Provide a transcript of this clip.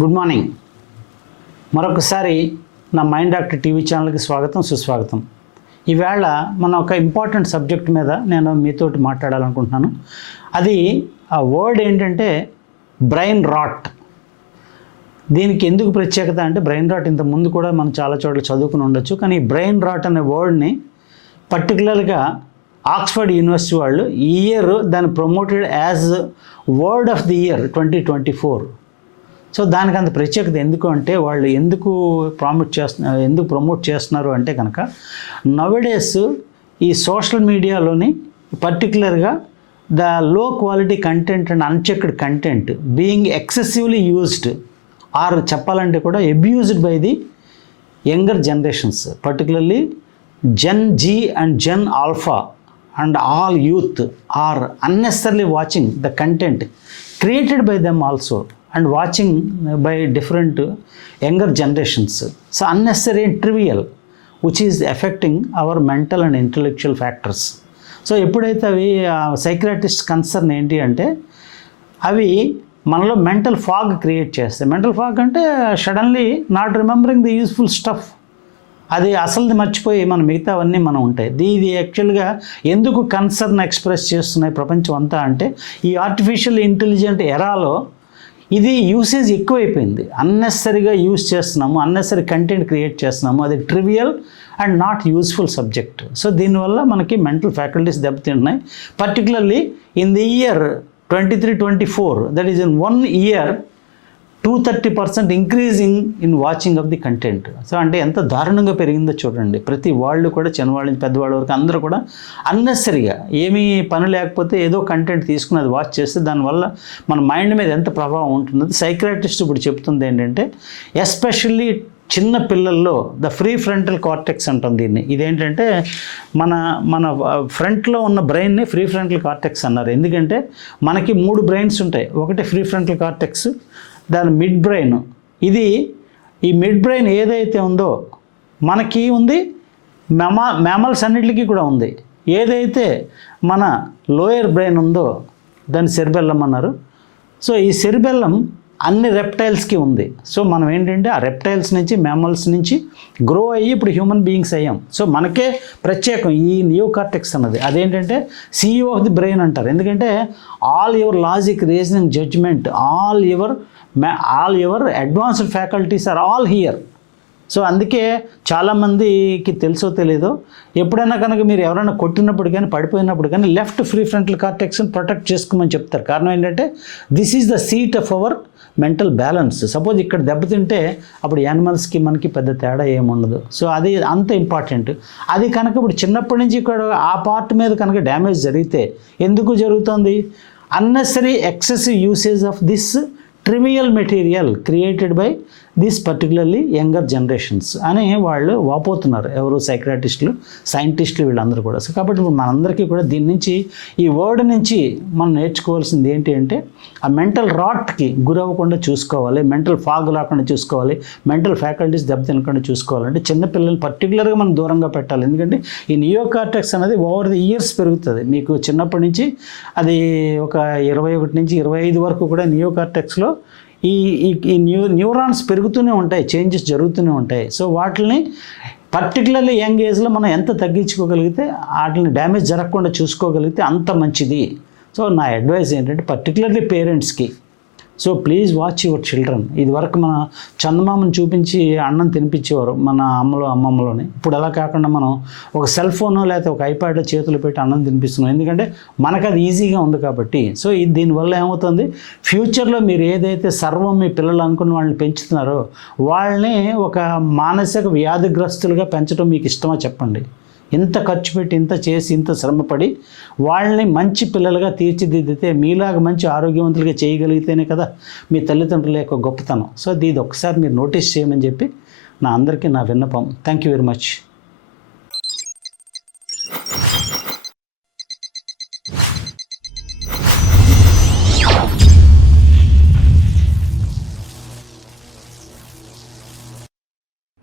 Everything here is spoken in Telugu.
Good morning. మరొకసారి నా మైండ్ డాక్టర్ టీవీ ఛానల్కి స్వాగతం, సుస్వాగతం. ఈవేళ మన ఒక ఇంపార్టెంట్ సబ్జెక్ట్ మీద నేను మీతోటి మాట్లాడాలనుకుంటున్నాను. అది ఆ వర్డ్ ఏంటంటే బ్రెయిన్ రాట్. దీనికి ఎందుకు ప్రత్యేకత అంటే, బ్రెయిన్ రాట్ ఇంత ముందు కూడా మనం చాలా చోట్ల చదువుకుని ఉండొచ్చు, కానీ బ్రెయిన్ రాట్ అనే వర్డ్ని పర్టికులర్గా ఆక్స్ఫర్డ్ యూనివర్సిటీ వాళ్ళు ఈ ఇయర్ దాన్ని promoted as word of the year 2024. So దానికి అంత ప్రత్యేకత ఎందుకు అంటే, వాళ్ళు ఎందుకు ప్రమోట్ చేస్తున్నారు అంటే కనుక, నవడేస్ ఈ సోషల్ మీడియాలోని పర్టికులర్గా the low quality content and unchecked content being excessively used or చెప్పాలంటే కూడా abused by the younger generations, particularly Gen Z and Gen Alpha and all youth are unnecessarily watching the content created by them also and watching by different younger generations. So unnecessary and trivial, which is affecting our mental and intellectual factors. So ఎప్పుడైతే అవి సైకియాట్రిస్ట్ కన్సర్న్ ఏంటి అంటే, అవి మనలో మెంటల్ ఫాగ్ క్రియేట్ చేస్తాయి. మెంటల్ ఫాగ్ అంటే suddenly not remembering the useful stuff, అది అసలుది మర్చిపోయి మన మిగతావన్నీ మనం ఉంటాయి. ఇది యాక్చువల్గా ఎందుకు కన్సర్న్ ఎక్స్ప్రెస్ చేస్తున్నాయి ప్రపంచం అంతా అంటే, ఈ ఆర్టిఫిషియల్ ఇంటెలిజెంట్ ఎరాలో ఇది యూసేజ్ ఎక్కువైపోయింది. అన్నెసరీగా యూజ్ చేస్తున్నాము, అన్నెసరీ కంటెంట్ క్రియేట్ చేస్తున్నాము, అది trivial and not useful subject. So దీనివల్ల మనకి మెంటల్ ఫ్యాకల్టీస్ దెబ్బతింటున్నాయి. Particularly in the year 23-24, that is in 1 year 230% increasing in watching of the content. So అంటే ఎంత దారుణంగా పెరిగిందో చూడండి. ప్రతి వాళ్ళు కూడా, చిన్నవాళ్ళ నుంచి పెద్దవాళ్ళ వరకు అందరూ కూడా అన్నెసరీగా ఏమీ పని లేకపోతే ఏదో కంటెంట్ తీసుకుని అది వాచ్ చేస్తే దానివల్ల మన మైండ్ మీద ఎంత ప్రభావం ఉంటున్నది సైకియాట్రిస్ట్ ఇప్పుడు చెప్తుంది ఏంటంటే, ఎస్పెషల్లీ చిన్న పిల్లల్లో ద ఫ్రీ ఫ్రంటల్ కార్టెక్స్ అంటాం దీన్ని. ఇదేంటంటే మన ఫ్రంట్లో ఉన్న బ్రెయిన్ని ఫ్రీ ఫ్రంటల్ కార్టెక్స్ అన్నారు. ఎందుకంటే మనకి 3 బ్రెయిన్స్ ఉంటాయి. ఒకటి ఫ్రీ ఫ్రంటల్ కార్టెక్స్, దాని మిడ్ బ్రెయిన్. ఈ మిడ్ బ్రెయిన్ ఏదైతే ఉందో మనకి ఉంది, మ్యామల్స్ అన్నిటికీ కూడా ఉంది. ఏదైతే మన లోయర్ బ్రెయిన్ ఉందో దాన్ని సెరిబెల్లం అన్నారు. సో ఈ సెరిబెల్లం అన్ని రెప్టైల్స్కి ఉంది. సో మనం ఏంటంటే ఆ రెప్టైల్స్ నుంచి, మ్యామల్స్ నుంచి గ్రో అయ్యి ఇప్పుడు హ్యూమన్ బీయింగ్స్ అయ్యాం. సో మనకే ప్రత్యేకం ఈ నియోకార్టెక్స్ అన్నది. అదేంటంటే CEO ఆఫ్ ది బ్రెయిన్ అంటారు. ఎందుకంటే all your logic, reasoning, judgement, all your advanced faculties are all here. So అందుకే చాలామందికి తెలుసో తెలీదో, ఎప్పుడైనా కనుక మీరు ఎవరైనా కొట్టినప్పుడు కానీ, పడిపోయినప్పుడు కానీ లెఫ్ట్ ఫ్రీ ఫ్రంటల్ కార్టెక్స్ని ప్రొటెక్ట్ చేసుకోమని చెప్తారు. కారణం ఏంటంటే this is the seat of our mental balance. Suppose ఇక్కడ దెబ్బతింటే అప్పుడు యానిమల్స్కి మనకి పెద్ద తేడా ఏముండదు. సో అది అంత ఇంపార్టెంట్. అది కనుక ఇప్పుడు చిన్నప్పటి నుంచి ఇక్కడ ఆ పార్ట్ మీద కనుక డ్యామేజ్ జరిగితే, ఎందుకు జరుగుతుంది? Unnecessary excessive usage of this trivial material created by this particularly younger generations అని వాళ్ళు వాపోతున్నారు. ఎవరు? సైకియాట్రిస్టులు, సైంటిస్టులు, వీళ్ళందరూ కూడా. సో కాబట్టి ఇప్పుడు మనందరికీ కూడా దీని నుంచి, ఈ వర్డ్ నుంచి మనం నేర్చుకోవాల్సింది ఏంటి అంటే, ఆ మెంటల్ రాట్కి గురవ్వకుండా చూసుకోవాలి, మెంటల్ ఫాగ్ రాకుండా చూసుకోవాలి, మెంటల్ ఫ్యాకల్టీస్ దెబ్బతినకుండా చూసుకోవాలంటే చిన్నపిల్లల్ని పర్టికులర్గా మనం దూరంగా పెట్టాలి. ఎందుకంటే ఈ నియోకార్టెక్స్ అనేది ఓవర్ ది ఇయర్స్ పెరుగుతుంది. మీకు చిన్నప్పటి నుంచి అది ఒక 21 నుంచి 25 వరకు కూడా నియోకార్టెక్స్లో ఈ న్యూరాన్స్ పెరుగుతూనే ఉంటాయి, చేంజెస్ జరుగుతూనే ఉంటాయి. సో వాటిని పర్టికులర్లీ యంగ్ ఏజ్లో మనం ఎంత తగ్గించుకోగలిగితే, వాటిని డ్యామేజ్ జరగకుండా చూసుకోగలిగితే అంత మంచిది. సో నా అడ్వైస్ ఏంటంటే, పర్టికులర్లీ పేరెంట్స్కి, so please watch your children. ఇది వరకు మన చందమామను చూపించి అన్నం తినిపించేవారు మన అమ్మమ్మలోని. ఇప్పుడు అలా కాకుండా మనం ఒక సెల్ ఫోనో లేకపోతే ఒక ఐప్యాడ్ చేతులు పెట్టి అన్నం తినిపిస్తున్నాం. ఎందుకంటే మనకు అది ఈజీగా ఉంది కాబట్టి. సో దీనివల్ల ఏమవుతుంది, ఫ్యూచర్లో మీరు ఏదైతే సర్వం మీ పిల్లలు అనుకున్న వాళ్ళని పెంచుతున్నారో వాళ్ళని ఒక మానసిక వ్యాధిగ్రస్తులుగా పెంచడం మీకు ఇష్టమా చెప్పండి? ఇంత ఖర్చు పెట్టి, ఇంత చేసి, ఇంత శ్రమపడి వాళ్ళని మంచి పిల్లలుగా తీర్చిదిద్దితే, మీలాగా మంచి ఆరోగ్యవంతులుగా చేయగలిగితేనే కదా మీ తల్లిదండ్రుల యొక్క గొప్పతనం. సో ఇది ఒకసారి మీరు నోటీస్ చేయమని చెప్పి నా అందరికీ నా విన్నపం. Thank you very much.